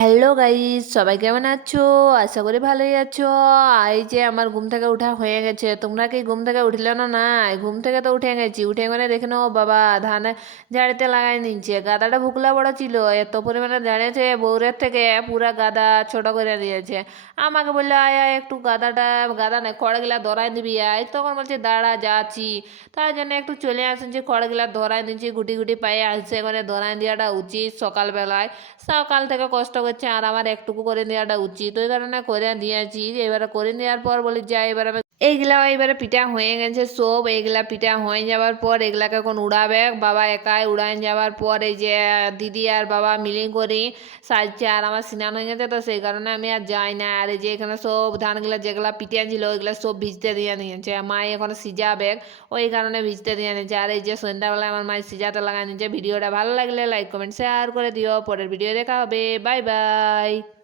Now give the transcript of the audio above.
Hello guys, সবাই কেমন আছো? আশা করি ভালোই আছো। এই যে আমার ঘুম থেকে উঠা হয়ে গেছে। তোমরা কি ঘুম থেকে উঠলে না? না, ঘুম থেকে তো উঠে গেছি। উঠে মানে দেখে নাও, বাবা, ধান ঝাড়িতে লাগাই নিচ্ছে গাদাটা ভুকলা বড় ছিল। এত পরিমাণে দাঁড়িয়েছে বৌরের থেকে, পুরা গাদা ছোট করে দিয়েছে। আমাকে বলল, আয় আয়, একটু গাদাটা, গাদা নেই খড়গুলা ধরাই দিবি আয়। তখন বলছে, দাঁড়া, যাচ্ছি। তার জন্য একটু চলে আসুন যে, খড়গুলা ধরাই দিচ্ছি গুটি গুটি পায়ে আসছে। এখানে ধরাই দেওয়াটা উচিত সকালবেলায়। সকাল থেকে কষ্ট করছে আর আমার একটুকু করে নেওয়াটা উচিত। ওই কারণে করে নিয়েছি এবারে করে নেওয়ার পর বলি, যা, এবার আমি এইগুলা এবারে পিঠা হয়ে গেছে, সব এইগুলা পিঠা হয়ে যাওয়ার পর এগুলাকে এখন উড়াবে। বাবা একাই উড়াই যাওয়ার পর এই যে, দিদি আর বাবা মিলিং করি সাজছে আর আমার স্নান হয়ে গেছে, তো সেই কারণে আমি আর যাই না। আর এই যে এখানে সব ধানগুলা যেগুলা পিঠা ছিল, ওইগুলা সব ভিজতে দিয়ে নিয়েছে। মা এখন সিজাবে ওই কারণে ভিজতে দিয়ে নিয়েছে। আর এই যে সন্ধ্যাবেলায় আমার মায়ের সিজাতে লাগাই নিয়েছে। ভিডিওটা ভালো লাগলে লাইক, কমেন্ট শেয়ার করে দিও। পরের ভিডিও দেখা হবে। Bye bye